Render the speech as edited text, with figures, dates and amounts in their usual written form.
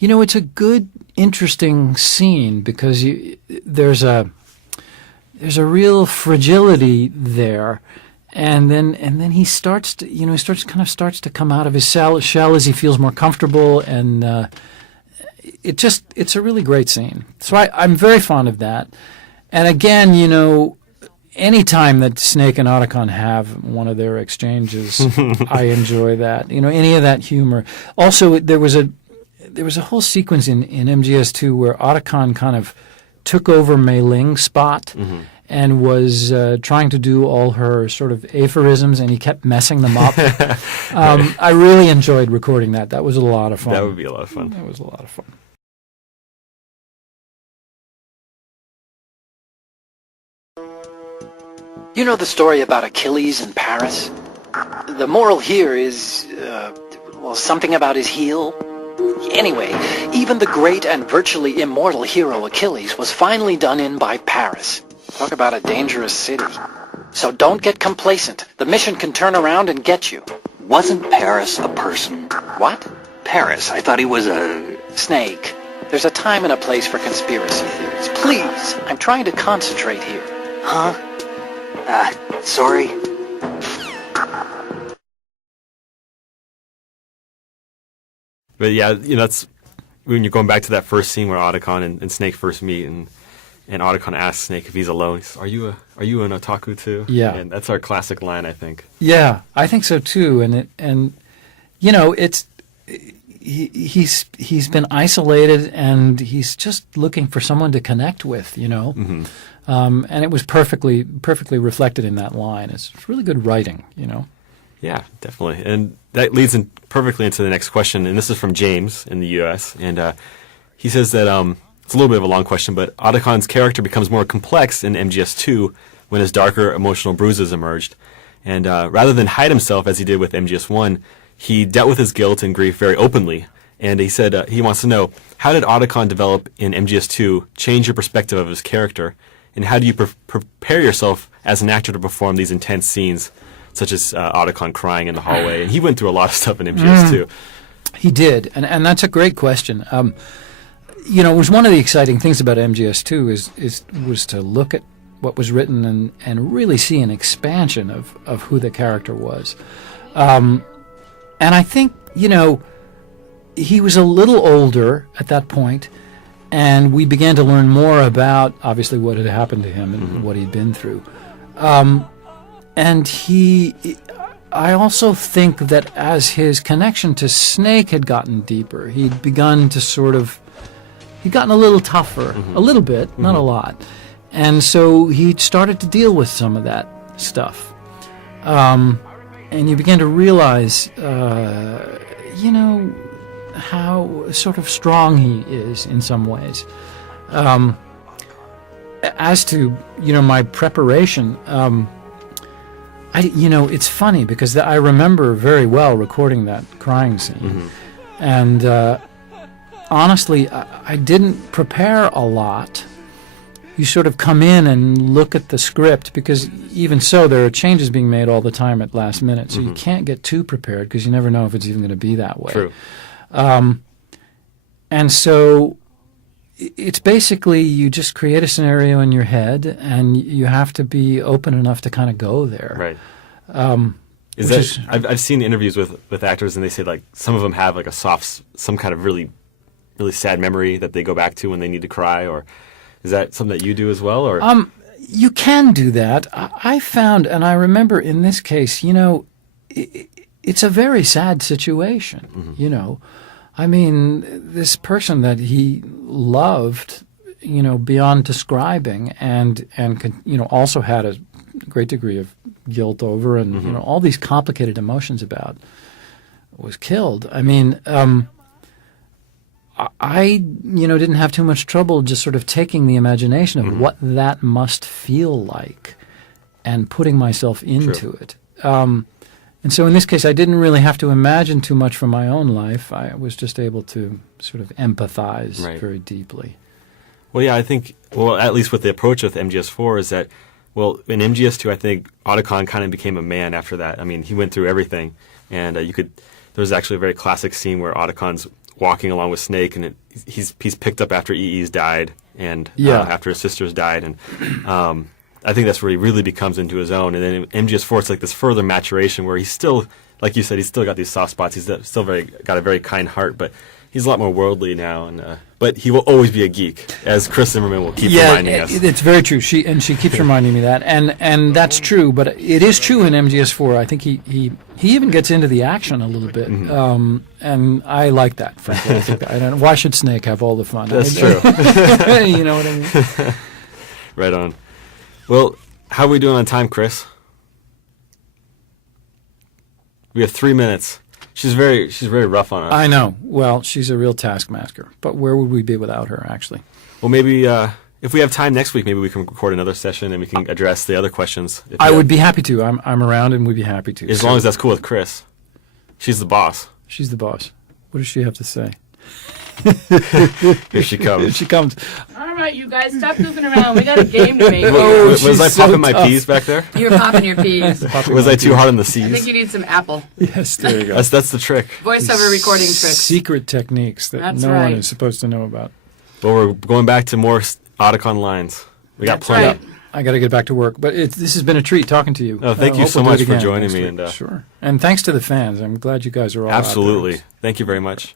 It's a good, interesting scene because there's a real fragility there, and then he starts to come out of his shell as he feels more comfortable, and it's a really great scene. So I'm very fond of that. And again, any time that Snake and Otacon have one of their exchanges, I enjoy that. Any of that humor. Also, there was a whole sequence in MGS2 where Otacon kind of took over Mei Ling's spot and was trying to do all her sort of aphorisms, and he kept messing them up. I really enjoyed recording that. That was a lot of fun. That would be a lot of fun. That was a lot of fun. You know the story about Achilles in Paris? The moral here is, something about his heel. Anyway, even the great and virtually immortal hero Achilles was finally done in by Paris. Talk about a dangerous city. So don't get complacent. The mission can turn around and get you. Wasn't Paris a person? What? Paris. I thought he was a... Snake. There's a time and a place for conspiracy theories. Please, I'm trying to concentrate here. Huh? Sorry. But yeah, that's when you're going back to that first scene where Otacon and Snake first meet, and Otacon asks Snake if he's alone. He says, Are you an otaku too? Yeah, and that's our classic line, I think. Yeah, I think so too. And he's been isolated, and he's just looking for someone to connect with. And it was perfectly reflected in that line. It's really good writing. Yeah, definitely. And that leads in perfectly into the next question, and this is from James in the U.S., and he says that it's a little bit of a long question, but Otacon's character becomes more complex in MGS2 when his darker emotional bruises emerged. And rather than hide himself as he did with MGS1, he dealt with his guilt and grief very openly. And he said he wants to know, how did Otacon develop in MGS2 change your perspective of his character? And how do you prepare yourself as an actor to perform these intense scenes, such as Otacon crying in the hallway? And he went through a lot of stuff in MGS2. He did, and that's a great question. It was one of the exciting things about MGS2 was to look at what was written and really see an expansion of who the character was. And I think, he was a little older at that point, and we began to learn more about, obviously, what had happened to him and what he'd been through. And I also think that as his connection to Snake had gotten deeper, he'd gotten a little tougher, a little bit, not a lot. And so he started to deal with some of that stuff. And you began to realize, how sort of strong he is in some ways. As to, my preparation, it's funny because I remember very well recording that crying scene. And honestly, I didn't prepare a lot. You sort of come in and look at the script, because even so, there are changes being made all the time at last minute. So you can't get too prepared because you never know if it's even going to be that way. True. And so it's basically you just create a scenario in your head, and you have to be open enough to kind of go there. Right. I've seen interviews with actors, and they say like some of them have like some kind of really, really sad memory that they go back to when they need to cry. Or is that something that you do as well? Or you can do that. I found, and I remember in this case, it's a very sad situation. I mean, this person that he loved, beyond describing, and also had a great degree of guilt over, and all these complicated emotions about, was killed. I mean, I didn't have too much trouble just sort of taking the imagination of what that must feel like, and putting myself into it. And so in this case, I didn't really have to imagine too much from my own life. I was just able to sort of empathize very deeply. Well, yeah, I think, at least with the approach with MGS4 is that, in MGS2, I think Otacon kind of became a man after that. I mean, he went through everything. And there was actually a very classic scene where Otacon's walking along with Snake, and he's picked up after EE's died, and after his sisters died, and I think that's where he really becomes into his own. And then in MGS4, it's like this further maturation where he's still, like you said, he's still got these soft spots. He's still got a very kind heart, but he's a lot more worldly now. And but he will always be a geek, as Chris Zimmerman will keep reminding us. It's very true. She keeps reminding me that, and that's true. But it is true in MGS4. I think he even gets into the action a little bit, and I like that. Frankly, I think why should Snake have all the fun? That's true. You know what I mean? Right on. Well, how are we doing on time, Chris? We have 3 minutes. She's very rough on us. I know. Well, she's a real taskmaster. But where would we be without her, actually? Well, maybe if we have time next week, maybe we can record another session and we can address the other questions. I would be happy to. I'm around and we'd be happy to. As long as that's cool with Chris. She's the boss. She's the boss. What does she have to say? Here she comes. Here she comes. All right, you guys, stop goofing around. We got a game to make. Was I popping my peas back there? You were popping your peas. Was I too hard on the I think C's? you need some apple. Yes, there you go. That's the trick. Voiceover recording tricks. Secret techniques that That's no one right. is supposed to know about. Well, we're going back to more Otacon lines. We got That's plenty. right. I got to get back to work, but this has been a treat talking to you. Oh, thank you hope so we'll do much it for again joining next me. week. And Sure. And thanks to the fans. I'm glad you guys are all out there. absolutely. Thank you very much.